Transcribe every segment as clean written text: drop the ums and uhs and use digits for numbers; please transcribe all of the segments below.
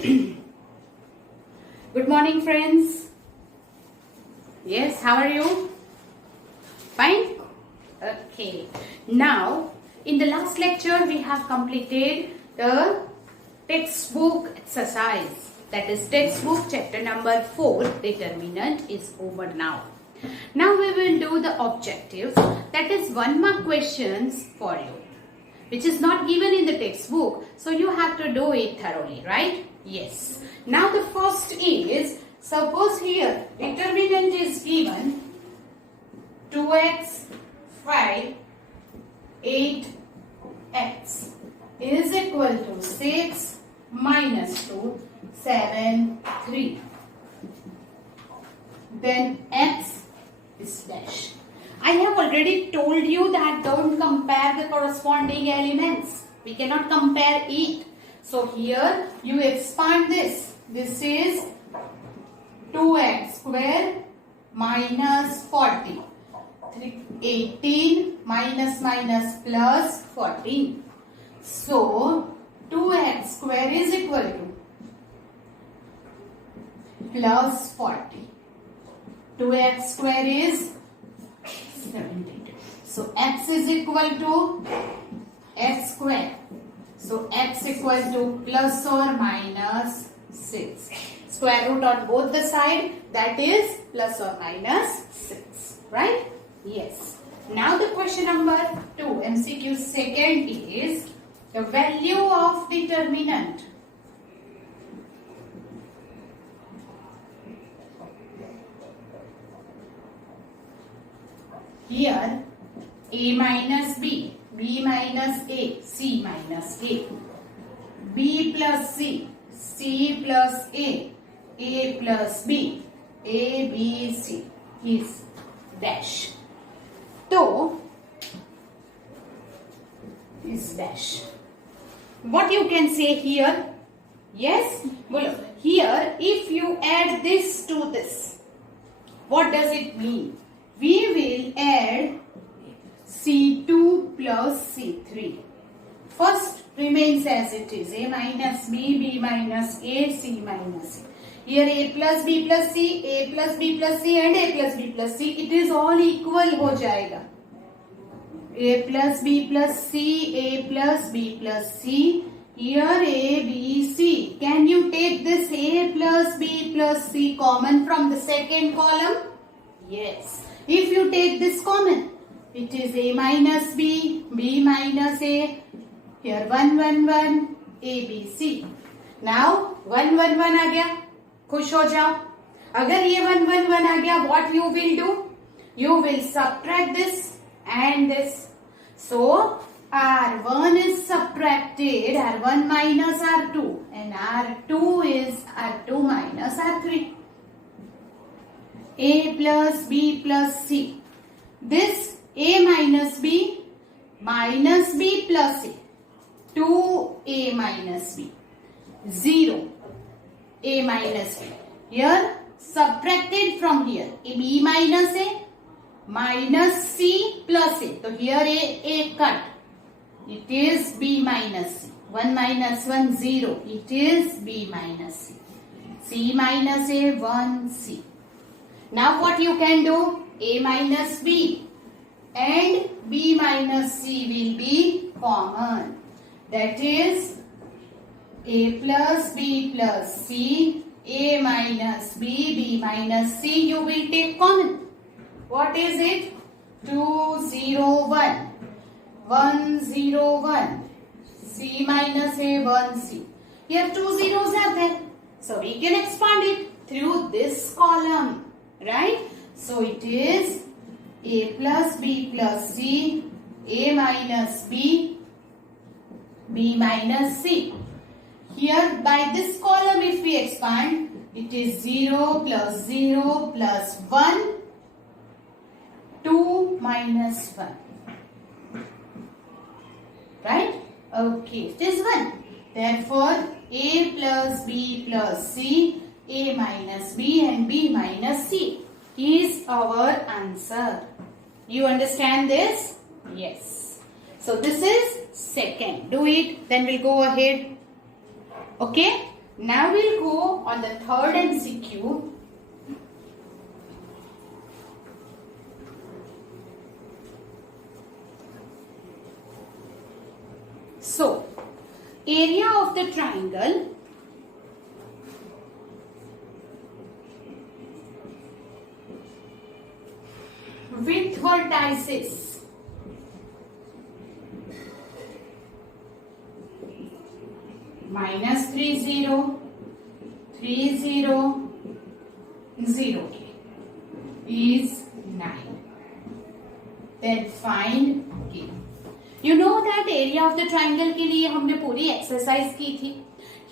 Good morning, friends. Yes, how are you? Fine? Okay. Now, in the last lecture, we have completed the textbook exercise. That is textbook chapter number 4, determinant is over now. Now we will do the objective, that is 1 mark questions for you, which is not given in the textbook, so you have to do it thoroughly, right? Yes. Now the first is, suppose here determinant is given 2x, 5, 8x is equal to 6 minus 2, 7, 3. Then x is dash. I have already told you that don't compare the corresponding elements. We cannot compare it. So here you expand this. This is 2x square minus 40. 18 minus minus plus 14. So 2x square is equal to plus 40. 2x square is 72. So x is equal to x square. So x equal to plus or minus 6. Square root on both the side, that is plus or minus 6. Right? Yes. Now the question number 2, MCQ second is the value of determinant. Here a minus b, b minus a, c minus a, b plus c, c plus a plus b, a, b, c is dash. So is dash. What you can say here? Yes? Here if you add this to this, what does it mean? We will add C2 plus C3. First remains as it is, A minus B, B minus A, C minus C. Here A plus B plus C, A plus B plus C and A plus B plus C. It is all equal हो जाएगा. A plus B plus C, A plus B plus C. Here A, B, C. Can you take this A plus B plus C common from the second column? Yes. If you take this common, it is A minus B, B minus A. Here 1, 1, 1, A, B, C. Now 1, 1, 1 आ गया. खुश हो जाओ. अगर ये 1, 1, 1 आ गया, what you will do? You will subtract this and this. So R1 is subtracted, R1 minus R2, and R2 is R2 minus R3. A plus B plus C. This A minus B plus C. 2A minus B. 0. A minus B. Here subtracted from here. B minus A minus C plus A. So here A cut. It is B minus C. 1 minus 1 0. It is B minus C. C minus A 1 C. Now what you can do? A minus B and B minus C will be common. That is A plus B plus C, A minus B, B minus C you will take common. What is it? 2, 0, 1. 1, 0, 1. C minus A, 1 C. Here 2 zeros are there. So we can expand it through this column. Right? So it is A plus B plus C, A minus B, B minus C. Here by this column if we expand, it is 0 plus 0 plus 1, 2 minus 1. Right? Okay, it is 1. Therefore, A plus B plus C, A minus B and B minus C is our answer. You understand this? Yes. So this is second. Do it. Then we'll go ahead. Okay. Now we'll go on the third MCQ. So, area of the triangle with vertices minus 3, 0, 3, 0, 0 is 9. Then find K. You know that area of the triangle के लिए हमने पूरी exercise की थी.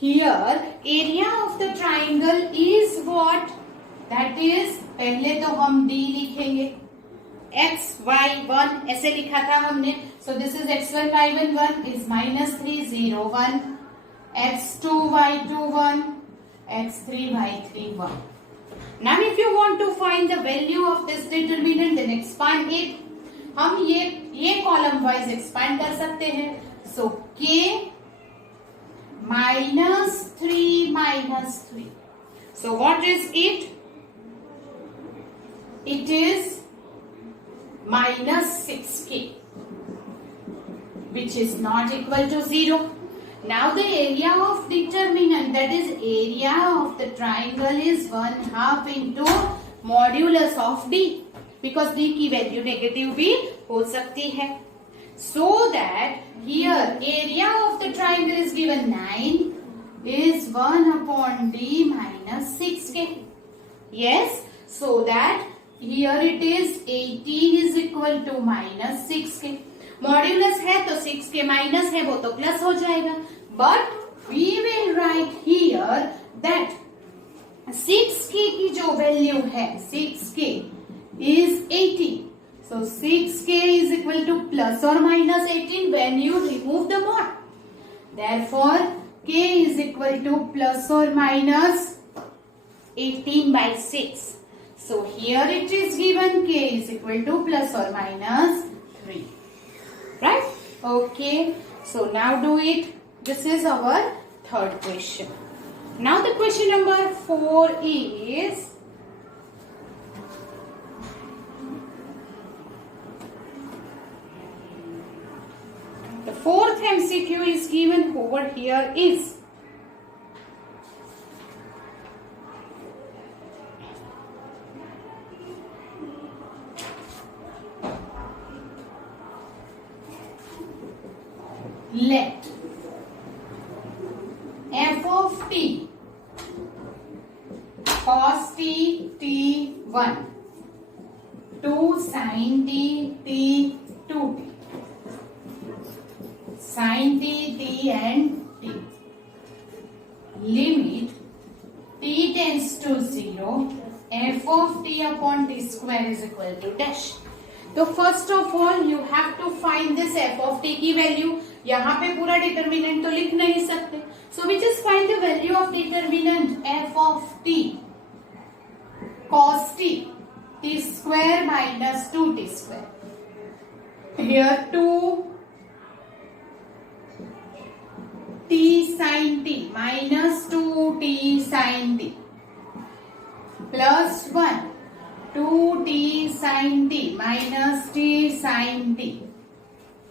Here area of the triangle is what? That is, पहले तो हम D लिखेंगे. X, Y, 1 ऐसे लिखा था हमने. So this is X1, Y1, 1 is minus 3, 0, 1. X2, Y2, 1. X3, Y3, 1. Now if you want to find the value of this determinant, then expand it. हम ये कॉलम वाइज एक्सपैंड कर सकते हैं. सो K minus 3 minus 3. So what is it? It is minus 6K, which is not equal to 0. Now the area of determinant, that is area of the triangle, is 1/2 into modulus of D, because D की value negative भी हो सकती है. So that here area of the triangle is given 9 is 1/D minus 6K. Yes, so that here it is 18 is equal to minus 6K. Modulus है तो 6K minus है वो तो प्लस हो जाएगा. But we will write here that 6K की जो value है 6K is 18. So 6K is equal to plus or minus 18 when you remove the mod. Therefore K is equal to plus or minus 18 by 6. So here it is given K is equal to plus or minus 3. Right? Okay. So now do it. This is our third question. Now the question number 4 is, the fourth MCQ is given over here is, let f of t cos t t1 2 sin t t2t sin t t and t limit t tends to 0 f of t upon t square is equal to dash. तो first of all you have to find this F of T की value. यहाँ पे पूरा determinant तो लिख नहीं सकते. So which is find the value of determinant F of T cos T T square minus 2t square. Here 2t sin t minus 2t sin t plus 1 2t sin t minus t sin t.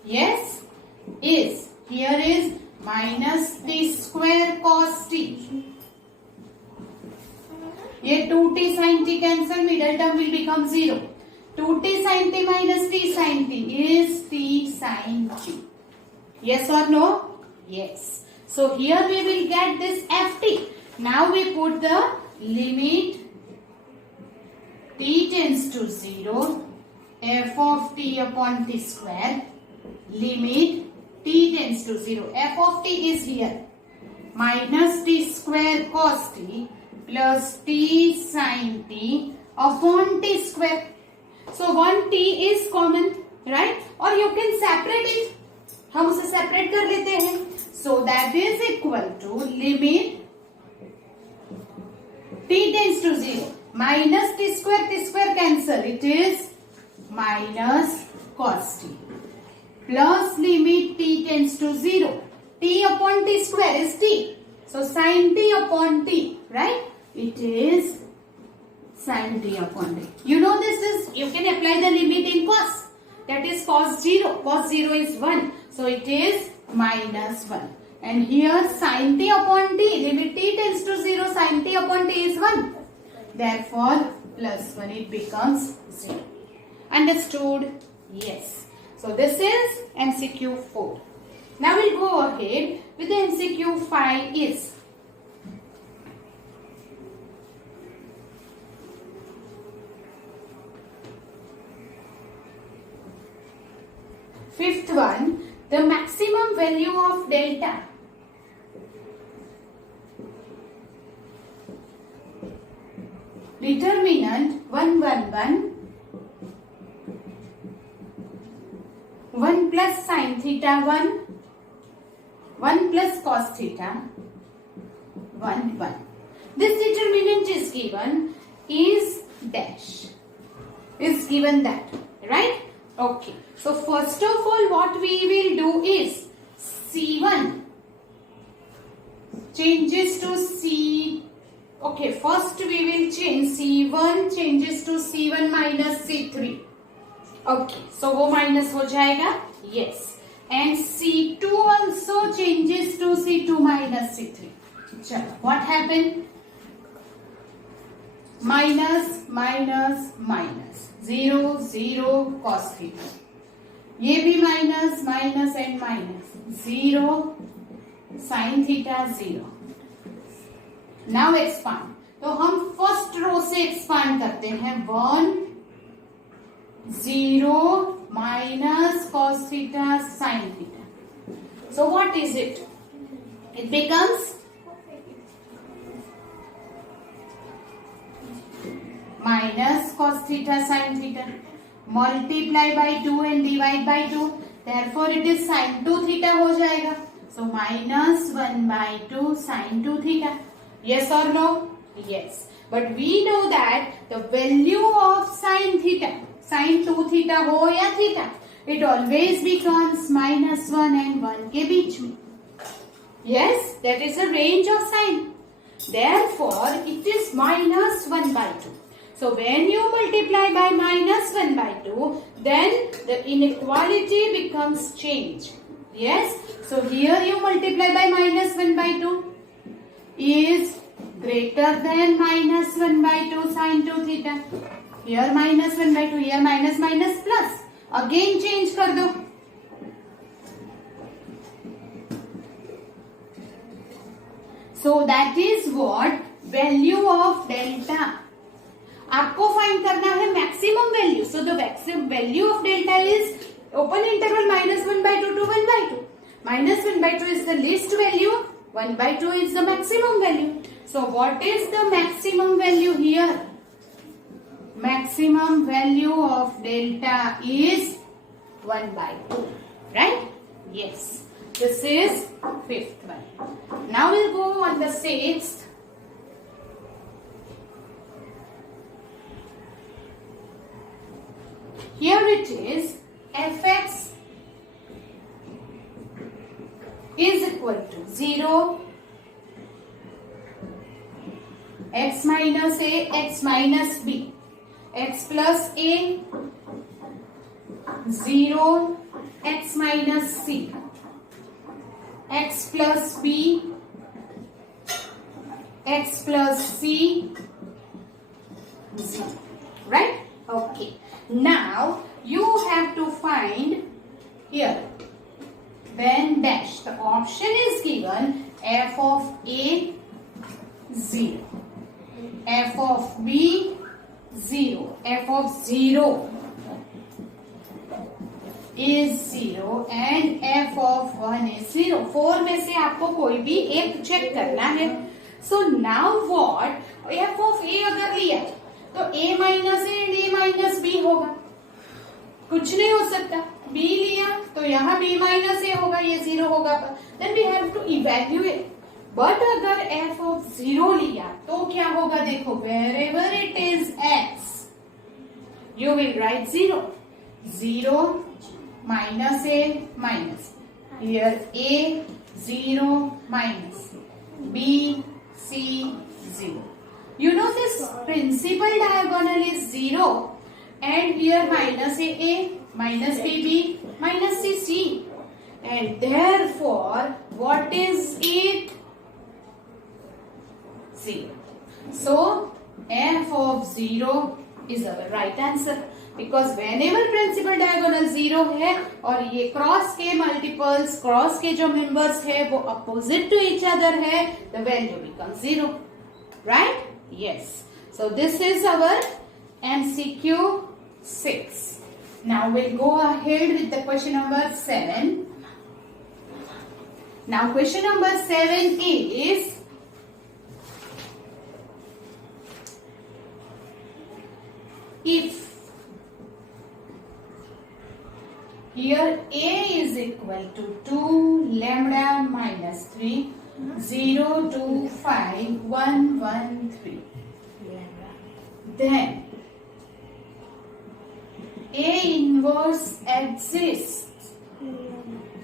Yes, is here is minus t square cos t. ये 2t sin t cancel, middle term will become 0. 2t sin t minus t sin t is t sin t. Yes or no? Yes. So here we will get this ft. Now we put the limit t tends to 0 f of t upon t square limit t tends to 0. F of t is here minus t square cos t plus t sin t upon t square. So one t is common, right? Or you can separate it. हम उसे separate कर लेते हैं. So that is equal to limit t tends to 0 minus t square cancel, it is minus cos t plus limit t tends to 0 t upon t square is t So sin t upon t, right? It is sin t upon t. You know this is, you can apply the limit in cos. That is cos 0. Cos 0 is 1. So it is minus 1. And here sin t upon t, limit t tends to 0, sin t upon t is 1. Therefore, plus 1, it becomes 0. Understood? Yes. So this is MCQ 4. Now we'll go ahead with the MCQ 5 is. Fifth one, the maximum value of delta. Determinant 1, 1, 1. 1 plus sin theta 1, 1 plus cos theta 1, 1. This determinant is given is dash. Is given that, right? Okay. So first of all, what we will do is C1 changes to C. Okay, first we will change C1 changes to C1 minus C3. Okay, so वो minus हो जाएगा, yes. And C2 also changes to C2 minus C3. चलो, what happened? Minus, minus, minus. 0, 0, cos theta. ये भी minus, minus and minus. 0, sin theta 0. Now expand. तो हम first row से expand करते हैं. 1, 0 minus cos theta sin theta. So what is it? It becomes minus cos theta sin theta. Multiply by 2 and divide by 2. Therefore it is sin 2 theta हो जाएगा. So minus 1 by 2 sin 2 theta. Yes or no? Yes. But we know that the value of sin theta, sin 2 theta हो या theta, it always becomes minus 1 and 1 के बीच में. Yes, that is the range of sin. Therefore, it is minus 1 by 2. So when you multiply by minus 1 by 2, then the inequality becomes change. Yes. So here you multiply by minus 1 by 2 is greater than minus 1 by 2 sin 2 theta. Here minus 1 by 2, here minus minus plus. Again change कर दो. So that is what value of delta. आपको find करना है maximum value. So the value of delta is open interval minus 1 by 2 to 1 by 2. Minus 1 by 2 is the least value. 1 by 2 is the maximum value. So what is the maximum value here? Maximum value of delta is 1 by 2. Right? Yes. This is fifth one. Now we'll go on the sixth. Here it is fx is equal to 0, x minus a, x minus b, x plus a, 0, x minus c, x plus b, x plus c, 0. Right? Okay. Now you have to find here when dash. The option is given f of a 0, f of b 0, f of 0 is 0 and f of 1 is 0. 4 में से आपको कोई भी एक check करना है. So now what? f of a अगर लिया तो a minus a and a minus b होगा. कुछ नहीं हो सकता. b लिया तो यहाँ b माइनस ए होगा, ये 0 होगा. Then we have to evaluate. But अगर f of 0 लिया तो क्या होगा? देखो, wherever it is x, you will write 0. 0 minus a minus. Here a 0 minus. B, C, 0. You know this principal diagonal is 0 and here minus A, minus B, minus C. And therefore, what is it? 0. So, f of 0 is our right answer. Because whenever principal diagonal 0 है और ये cross के multiples, cross के जो members है वो opposite to each other है, the value becomes 0. Right? Yes. So this is our MCQ 6. Now we'll go ahead with the question number 7. Now question number 7 is, if here A is equal to 2 lambda minus 3, 0, 2, 5, 1, 1, 3. Then A inverse exists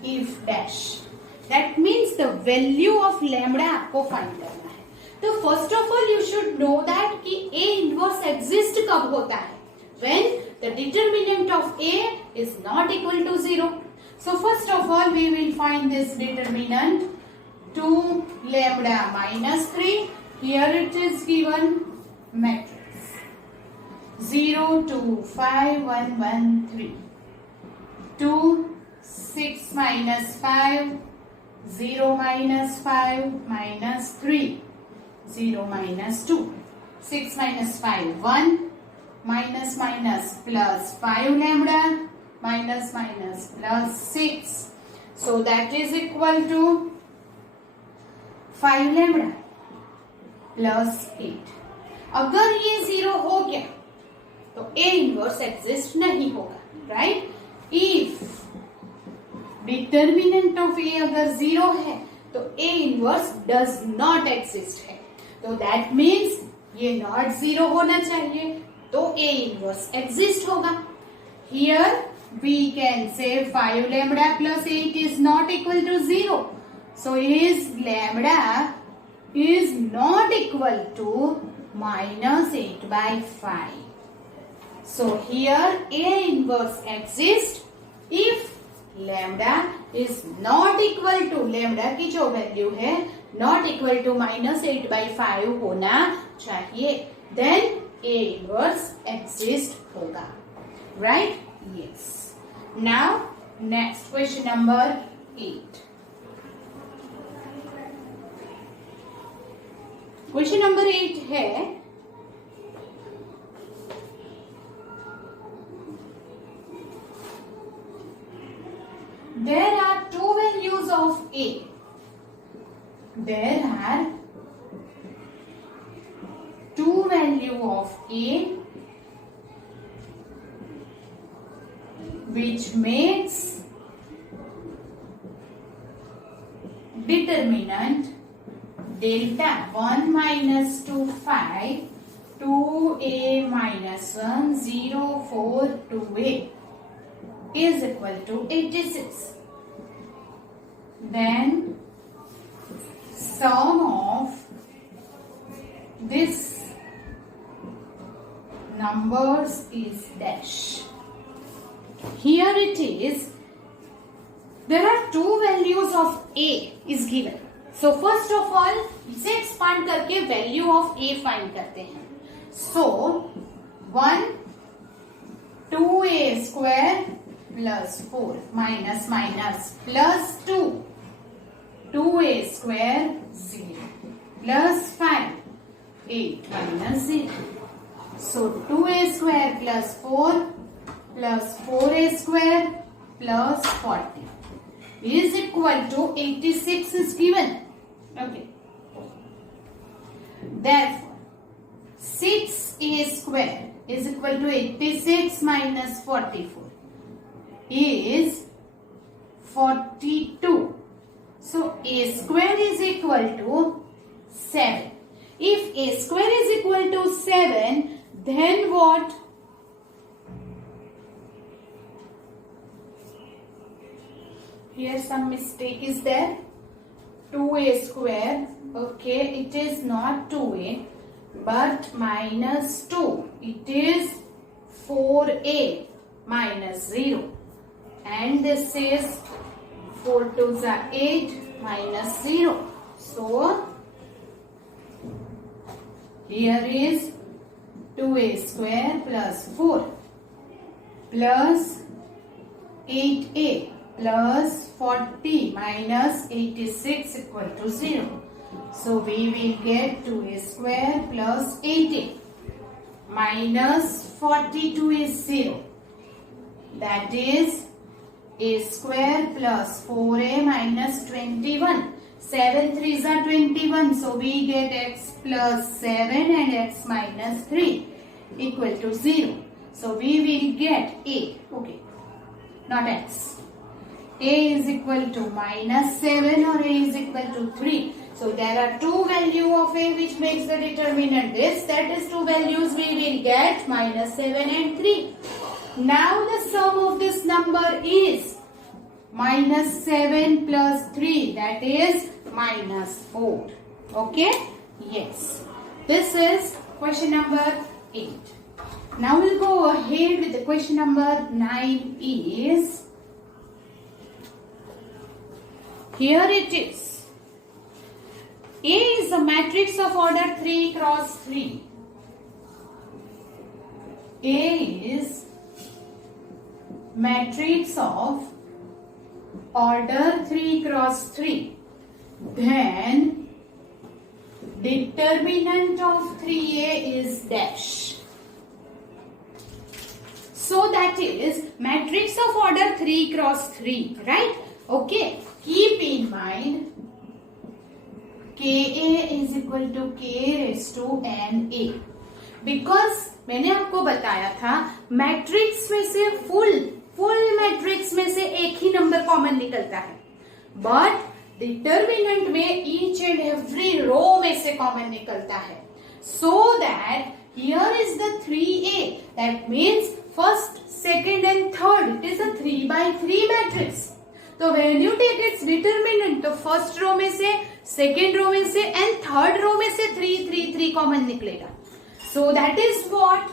if dash. That means the value of lambda आपको find करना है. तो first of all you should know that कि A inverse exist कब होता है? When the determinant of A is not equal to 0. So first of all we will find this determinant 2 lambda minus 3. Here it is given matrix 0, 2, 5, 1, 1, 3. 2, 6 minus 5, 0 minus 5 minus 3, 0 minus 2. 6 minus 5, 1. Minus minus plus 5 lambda minus minus plus 6. So that is equal to 5 lambda plus 8. अगर ये 0 हो गया तो A inverse exist नहीं होगा. Right? If determinant of A अगर 0 है तो A inverse does not exist है. तो that means ये not 0 होना चाहिए तो A inverse exist होगा. Here we can say 5 lambda plus 8 is not equal to 0. So his lambda is not equal to minus 8 by 5. So here A inverse exists if lambda is not equal to, lambda की जो value है not equal to minus 8 by 5 होना चाहिए. Then A inverse exist होगा. Right? Yes. Now next question number 8. Question number 8 है, there are two values of A. There are two value of A which makes determinant delta 1 minus 2 5 2A minus 1 0 4 2A is equal to 86. Then sum of this numbers is dash. Here it is, there are two values of A is given. So first of all इसे expand करके value of A find करते हैं. So 1 2A square plus 4 minus minus plus 2 2A square 0 plus 5 8 minus 0. So 2A square plus 4 plus 4A square plus 40 is equal to 86 is given. Okay. Therefore 6A square is equal to 86 minus 44 is 42. So A square is equal to 7. If A square is equal to 7, then what? Here some mistake is there. 2a square. Okay, it is not 2a but minus 2. It is 4a minus 0. And this is 4 2s are 8 minus 0. So here is 2a square plus 4 plus 8a plus 40 minus 86 equal to 0. So we will get 2a square plus 8a minus 42 is 0. That is a square plus 4a minus 21. 7 3s are 21. So we get x plus 7 and x minus 3 equal to 0. So we will get a. Okay, not x. A is equal to minus 7 or a is equal to 3. So there are two values of a which makes the determinant this. That is two values we will get minus 7 and 3. Now the sum of this number is minus 7 plus 3. That is minus 4. Okay? Yes. This is question number 8. Now we'll go ahead with the question number 9 is, here it is. A is a matrix of order 3 cross 3. A is matrix of order 3 cross 3. Then determinant of 3a is dash. So that is matrix of order 3 cross 3, right? Okay. Keep in mind Ka is equal to k raised to na. Because मैंने आपको बताया था matrix में से full matrix में से एक ही number common निकलता है, बट डिटर्मिनेंट में ईच एंड एवरी रो में से कॉमन निकलता है. So that here is the 3a. That means first, second and third. It is a 3x3 matrix. तो when you take its determinant, तो first row में से, second row में से एंड थर्ड रो में से 3 3 3 कॉमन निकलेगा. So that is what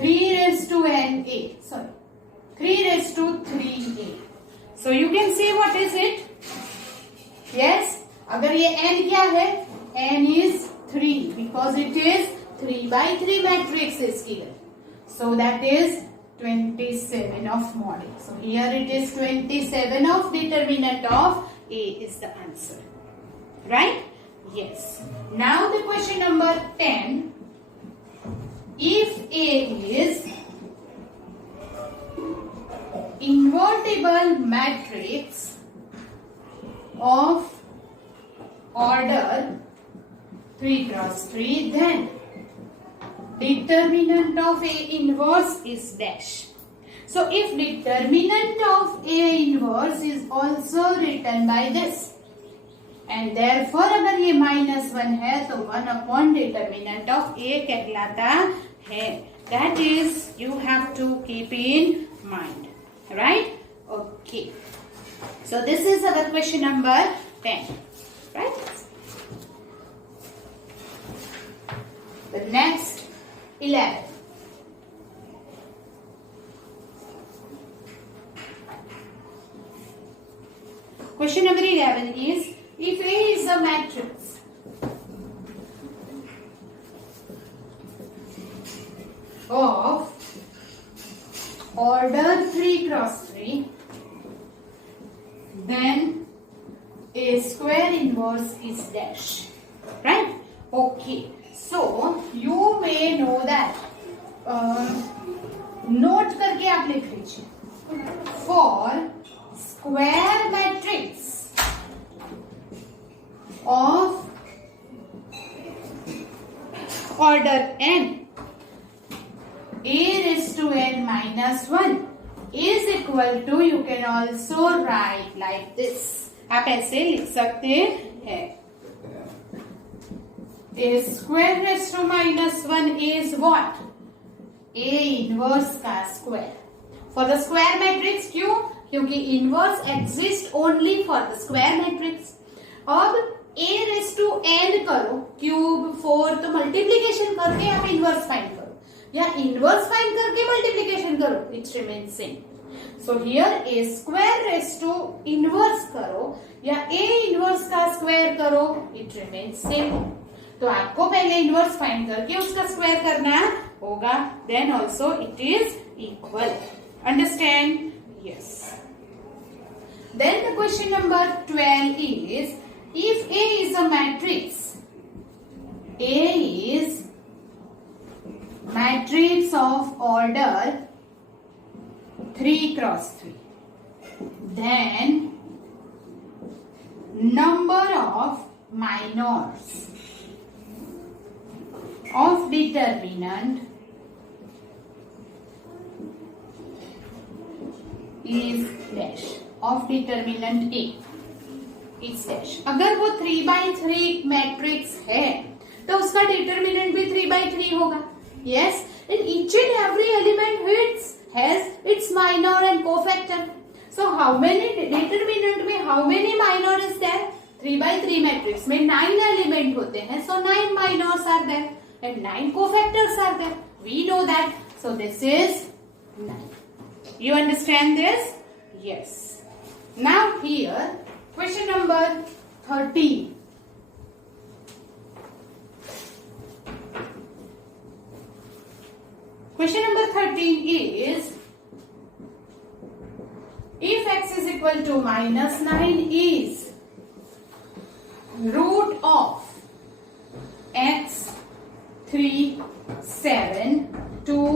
3 raised to na. Sorry, 3 raised to 3a. So you can say what is it? Yes, अगर ये n क्या है? n is 3 because it is 3x3 matrix is given. So that is 27 of mod A. So here it is 27 of determinant of A is the answer. Right? Yes. Now the question number 10. If A is invertible matrix of order 3 cross 3, then determinant of A inverse is dash. So if determinant of A inverse is also written by this, and therefore अगर ये -1 है तो 1 upon determinant of A कहलाता है. That is you have to keep in mind. Right? Okay. So this is our question number 10. Right? The next 11. Question number 11 is, if A is a matrix of order 3 cross 3, then A square inverse is dash. Right? Okay. So you may know that. Note करके आप लिख लीजिए. For square matrix of order n, A raised to n minus 1 is equal to, you can also write like this. आप ऐसे लिख सकते हैं. A square raised to minus 1 is what? A inverse का square. For the square matrix, क्यों? क्योंकि inverse exist only for the square matrix. अब a raise to n करो, क्यूब 4, तो मल्टीप्लीकेशन करके आप इनवर्स फाइंड करो, या इनवर्स फाइंड करके मल्टीप्लीकेशन करो, it remains same. So here a square raise to inverse करो या a इनवर्स का स्क्वायर करो, इट रिमेन्स सेम। तो आपको पहले इनवर्स फाइंड करके उसका स्क्वायर करना होगा, then also it is equal. Understand? Yes. Then the question number 12 is, if A is a matrix, A is matrix of order 3 cross 3, then number of minors of determinant is dash, of determinant A is dash। अगर वो 3x3 matrix है तो उसका determinant भी 3x3 होगा। Yes, in each and every element has its minor and cofactor. So how many determinant में how many minor is there? 3x3 matrix में 9 element होते हैं, so 9 minors are there and 9 cofactors are there. We know that, so this is 9। You understand this? Yes. Now here, question number 13. Question number 13 is, if x is equal to minus 9 is root of x 3 7 2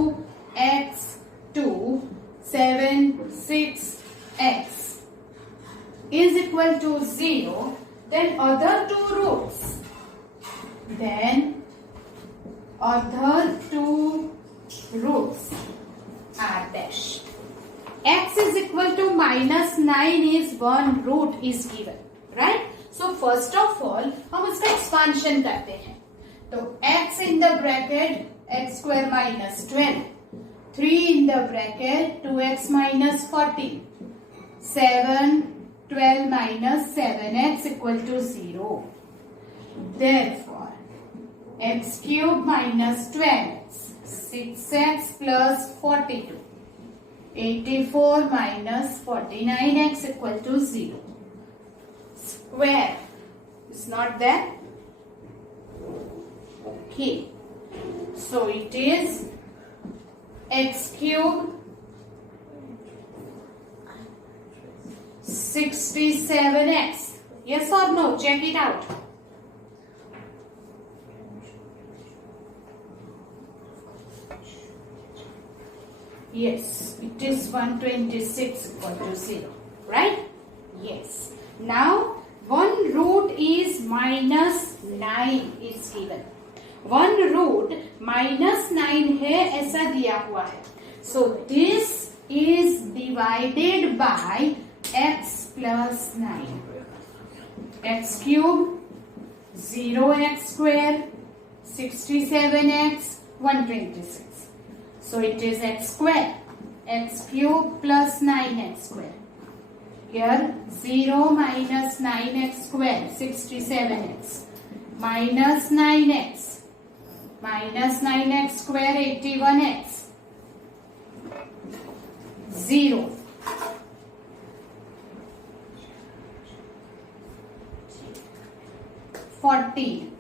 x 2 7 6 x is equal to 0, then other two roots are dash। x is equal to minus 9 is one root is given, right? So first of all हम उसका expansion करते हैं, तो x in the bracket x square minus 12, 3 in the bracket 2x minus 14, 7 12 minus 7x equal to 0. Therefore, x cube minus 12x, 6x plus 42, 84 minus 49x equal to 0. Square is not there. Okay. So it is x cube 67x. Yes or no? Check it out. Yes, it is 126 equal to 0. Right? Yes. Now, one root is minus 9 is given. One root minus 9 है, ऐसा दिया हुआ है. So, this is divided by x plus 9. X cube 0x square 67x 126. So it is x square. X cube plus 9x square. Here 0 minus 9x square 67x minus 9x minus 9x square 81x 0. 40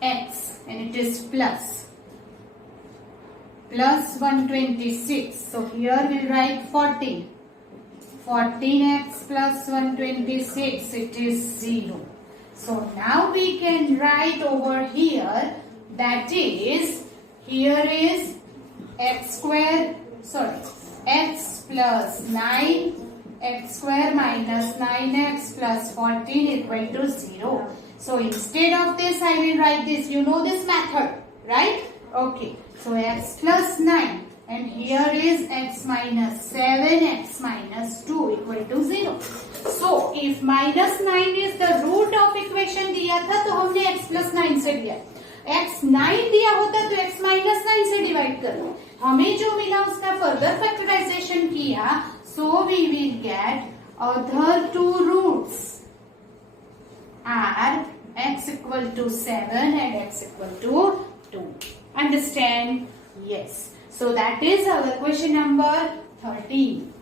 x and it is plus 126. So here we write 14. 14x plus 126, it is 0. So now we can write over here, that is, here is x square, x plus 9, x square minus 9x plus 14 equal to 0. So instead of this, I will write this. You know this method, right? Okay. So x plus 9 and here is x minus 7, x minus 2 equal to 0. So if minus 9 is the root of equation दिया था तो हमने x plus 9 से दिया. x 9 दिया होता तो x minus 9 से डिवाइड करो. हमें जो मिला उसका फर्दर फैक्टराइजेशन किया. So we will get other two roots are x equal to 7 and x equal to 2. Understand? Yes. So that is our question number 13.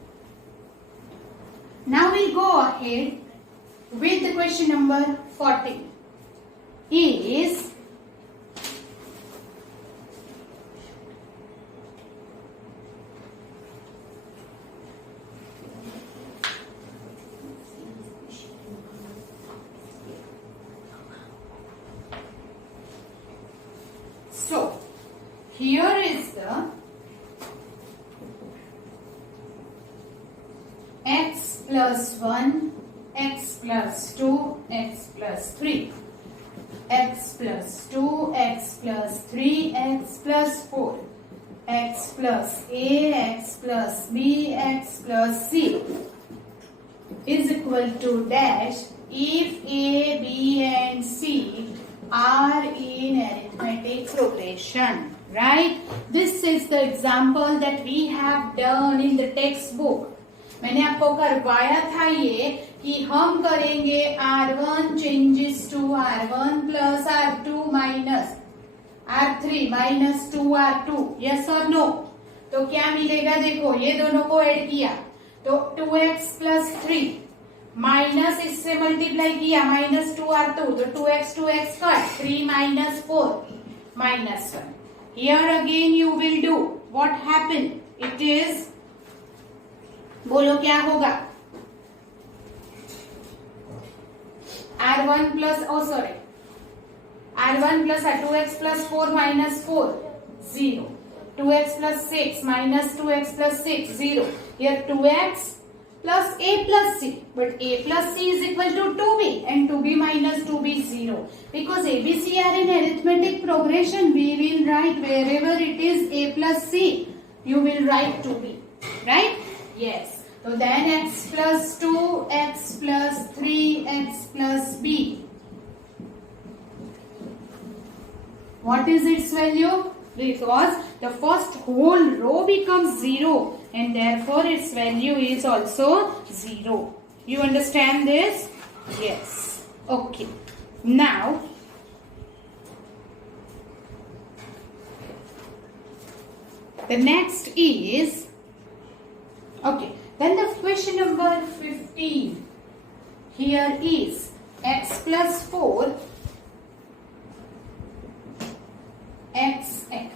Now we go ahead with the question number 14. Is so here is the x plus 1, x plus 2, x plus 3, x plus 2, x plus 3, x plus 4, x plus a, x plus b, x plus c is equal to dash if a, b and c are in arithmetic progression. Right? This is the example that we have done in the textbook. मैंने आपको करवाया था ये कि हम करेंगे R1 changes to R1 plus R2 minus R3 minus 2R2. Yes or no? तो क्या मिलेगा? देखो ये दोनों को ऐड किया तो 2x plus 3 माइनस इससे मल्टीप्लाई किया माइनस 2R2 तो 2x cut 3 minus 4 minus 1. Here again you will do what happened. It is बोलो क्या होगा? R1 plus R1 plus 2x plus 4 minus 4 0. 2x plus 6 minus 2x plus 6 0. Here 2x plus a plus c, but a plus c is equal to 2b and 2b minus 2b 0. Because a, b, c are in arithmetic progression, we will write wherever it is a plus c, you will write 2b. Right? Yes. So then x plus 2, x plus 3, x plus b. What is its value? Because the first whole row becomes 0 and therefore its value is also 0. You understand this? Yes. Okay. Now, the next is, okay, then the question number 15. Here is x plus 4 xx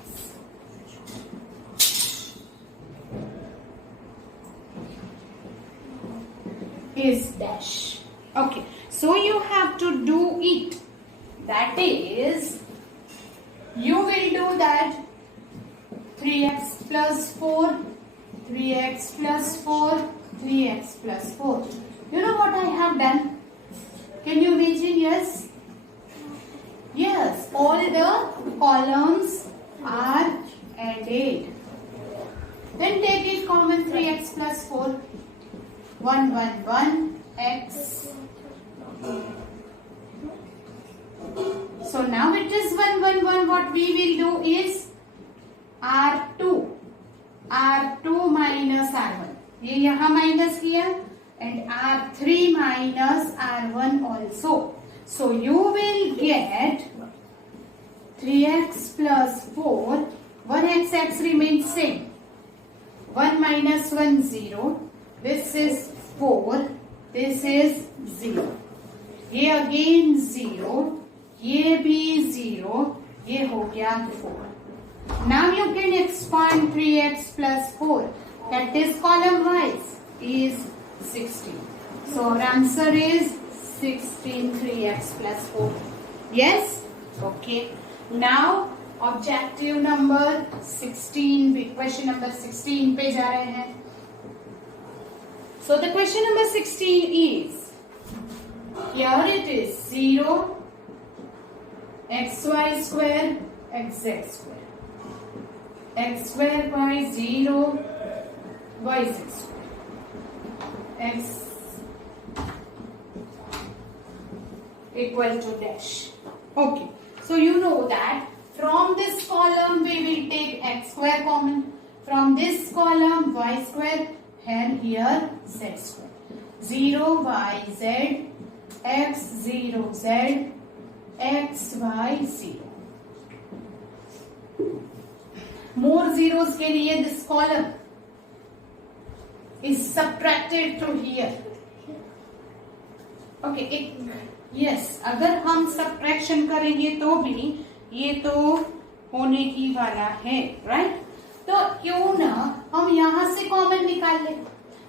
is dash. Okay, so you have to do it. That is, you will do that 3x plus 4, 3x plus 4, 3x plus 4. You know what I have done? Can you imagine? Yes? Yes, all the columns are added. Then take it common 3x plus 4. 1, 1, 1, x. So now it is 1, 1, 1. What we will do is R2 minus R1. ये यहाँ minus किया and R3 minus R1 also. So you will get 3x plus 4. 1x remains same. 1 minus 1 0. This is 4. This is 0. ये again 0. ये भी 0. ये हो गया 4. Now you can expand 3x plus 4. That is column wise is 16. So our answer is 16 3x plus 4. Yes? Okay. Now objective number 16. Question number 16 पे जा रहे हैं. So the question number 16 is, here it is 0 xy square xz square. X square by 0 yz square. X equal to dash. Okay. So you know that from this column we will take x square common. From this column y square. and here z square. 0 y z x 0 z x y 0. More zeros के लिए this column is subtracted to here. Okay, yes, अगर हम subtraction करेंगे तो भी ये तो होने की वाला है, right? तो क्यों ना हम यहां से कॉमन निकाल ले.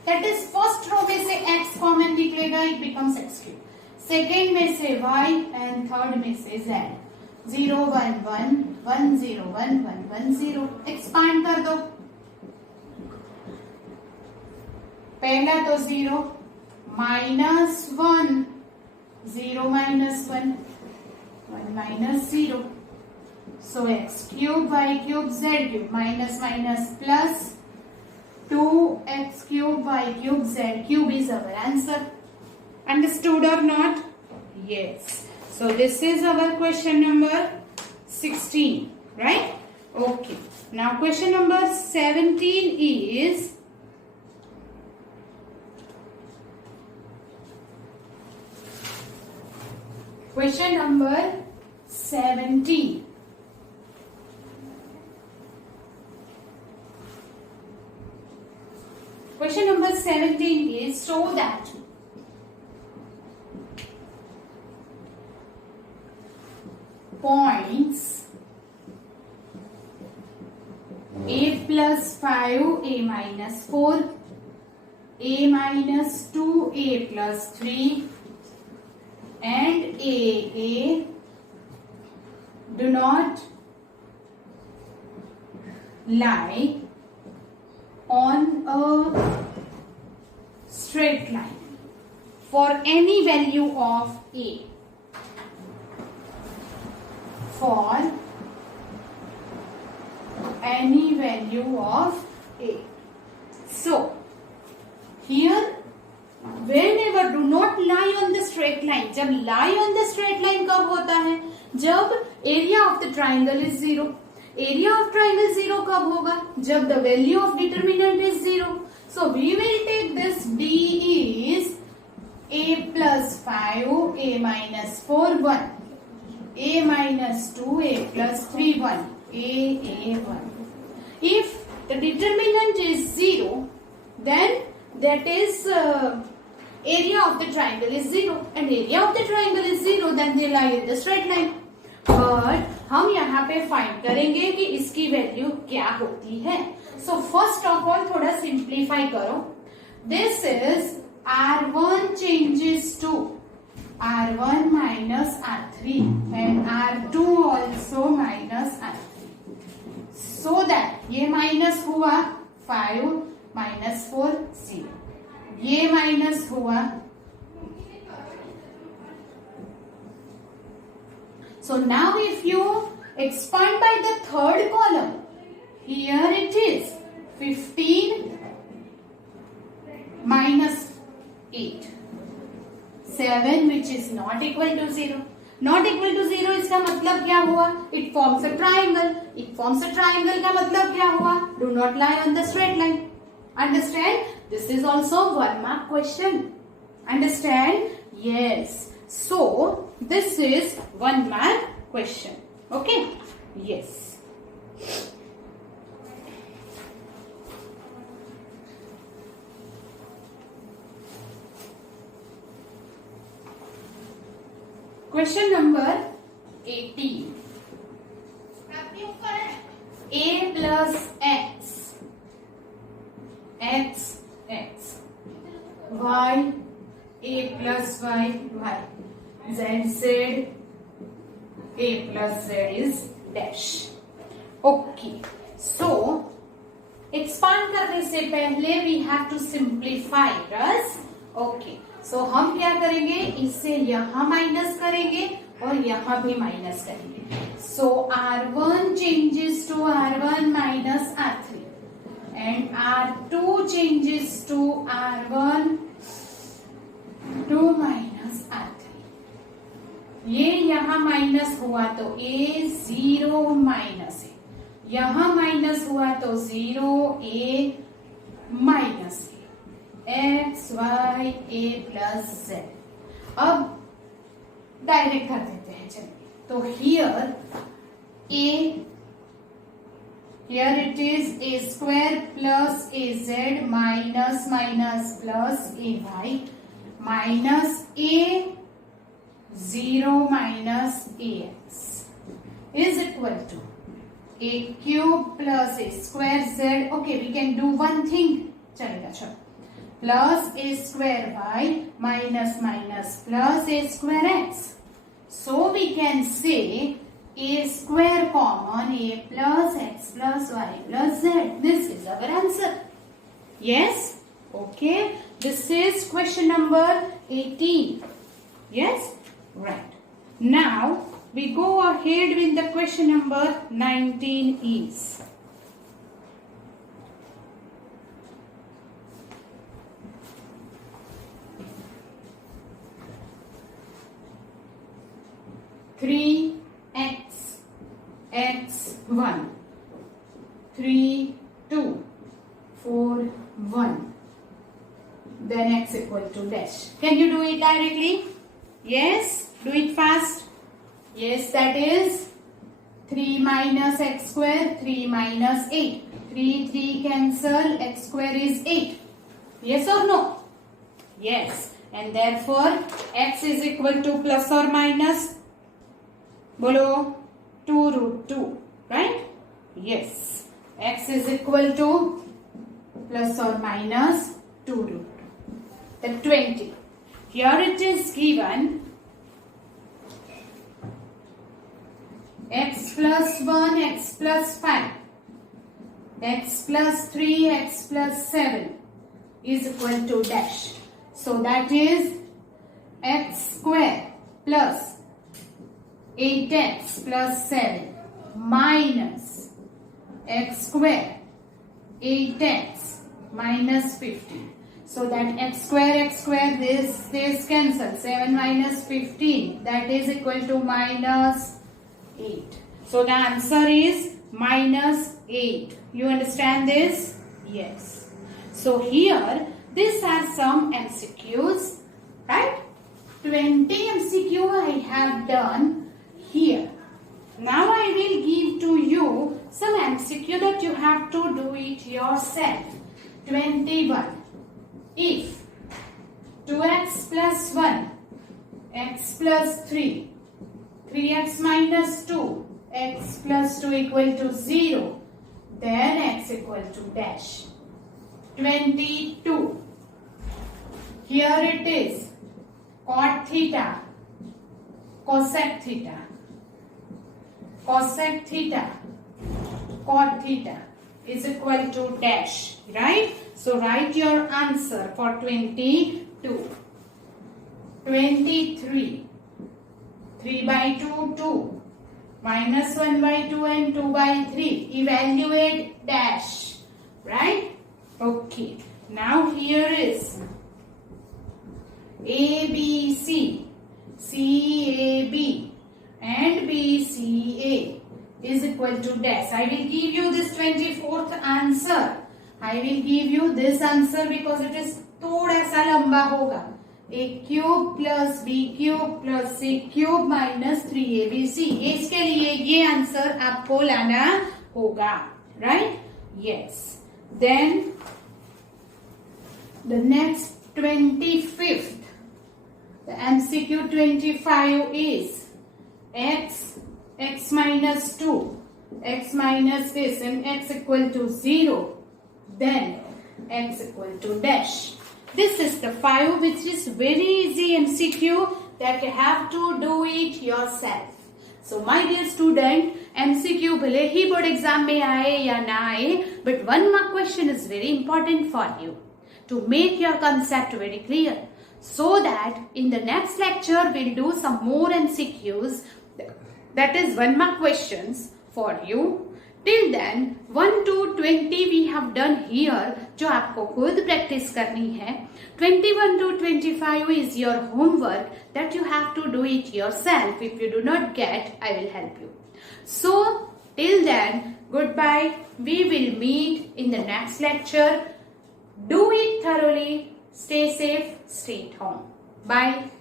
That is first रो में से x कॉमन निकलेगा, it becomes x cube. Second में से y and थर्ड में से z. 0 1 1 1 0 1 1 1 0. एक्सपांड कर दो. पहला तो 0 minus 1 0 minus 1 1 minus 0. So x cube y cube z cube minus minus plus 2x cube y cube z cube is our answer. Understood or not? Yes. So this is our question number 16, right? Okay. Now question number 17 is question number 17. Question number 17 is show that points a plus 5 a minus 4 a minus 2 a plus 3 and a do not lie on a straight line for any value of a. For any value of a. So here whenever do not lie on the straight line. जब lie on the straight line कब होता है? जब area of the triangle is 0. Area of triangle 0 कब होगा? जब the value of determinant is 0. So we will take this D is a plus 5 a minus 4 1. A minus 2 a plus 3 1 a 1. If the determinant is 0, then that is area of the triangle is 0, and area of the triangle is 0, then they lie in the straight line. But हम यहाँ पे find करेंगे कि इसकी value क्या होती है. So first of all थोड़ा सिंप्लीफाई करो. This is R1 changes to R1 minus R3 and R2 also minus R3. So that ये माइनस हुआ 5 minus 4 0. ये माइनस हुआ. So now if you expand by the third column, here it is 15 minus 8. 7 which is not equal to 0. Not equal to 0 इसका मतलब क्या हुआ? It forms a triangle. It forms a triangle का मतलब क्या हुआ? Do not lie on the straight line. Understand? This is also 1 mark question. Understand? Yes. So this is 1 mark question. Okay? Yes. Question number 18. A plus x, x, x, y, a plus y, y, z, z, a plus z is dash. Okay. So, expand करने से पहले we have to simplify us. Okay. So हम क्या करेंगे? इससे यहाँ minus करेंगे और यहाँ भी माइनस करेंगे. So R1 changes to R1 minus R3 and R2 changes to R1 2 minus R3. ये यहाँ माइनस हुआ तो A 0 माइनस है. यहाँ माइनस हुआ तो 0 A माइनस है. एक्स वाई ए प्लस जेड. अब डायरेक्ट कर देते हैं. चलिए, तो here here it is a square plus az minus minus plus ay minus a 0 minus ax is equal to a cube plus a square z. Okay, we can do one thing. चलेगा, चलो. Plus a square y minus minus plus a square x. So we can say a square common a plus x plus y plus z. This is our answer. Yes? Okay. This is question number 18. Yes? Right. Now we go ahead with the question number 19 is. Three x1 3 2 4 1 then x equal to dash. Can you do it directly? Yes, do it fast. Yes, that is 3 minus x square 3 minus 8. 3 cancel, x square is 8. Yes or no? Yes, and therefore x is equal to plus or minus, bolo, 2 root 2, right? Yes, x is equal to plus or minus 2 root 2. The 20. Here it is given x plus 1, x plus 5, x plus 3, x plus 7 is equal to dash. So that is x square plus 8x plus 7 minus x square 8x minus 15. So that x square this cancel. 7 minus 15, that is equal to minus 8. So the answer is minus 8. You understand this? Yes. So here these are some MCQs, right? 20 MCQ I have done here. Now I will give to you some MCQ that you have to do it yourself. 21. If 2x plus 1, x plus 3, 3x minus 2, x plus 2 equal to 0, then x equal to dash. 22. Here it is cot theta, cosec theta, cosec theta, cot theta is equal to dash, right? So write your answer for 22. 23. 3 by 2, 2. Minus 1 by 2 and 2 by 3. Evaluate dash, right? Okay. Now here is ABC, CAB and BCA is equal to dash. I will give you this 24th answer. I will give you this answer because it is थोड़ा सा लंबा होगा. A cube plus B cube plus C cube minus 3ABC. इसके लिए ये answer आपको लाना होगा, right? Yes. Then the next 25th, the MCQ 25 is x minus 2, x minus this and x equal to 0, then x equal to dash. This is the 5 which is very easy MCQ that you have to do it yourself. So my dear student, MCQ भले ही board exam में आए या ना आए, but 1 mark question is very important for you to make your concept very clear, so that in the next lecture we'll do some more MCQs, that is 1 mark questions for you. Till then 1 to 20 we have done here, जो आपको खुद practice करनी है. 21 to 25 is your homework that you have to do it yourself. If you do not get, I will help you. So till then, goodbye. We will meet in the next lecture. Do it thoroughly. Stay safe, stay at home. Bye.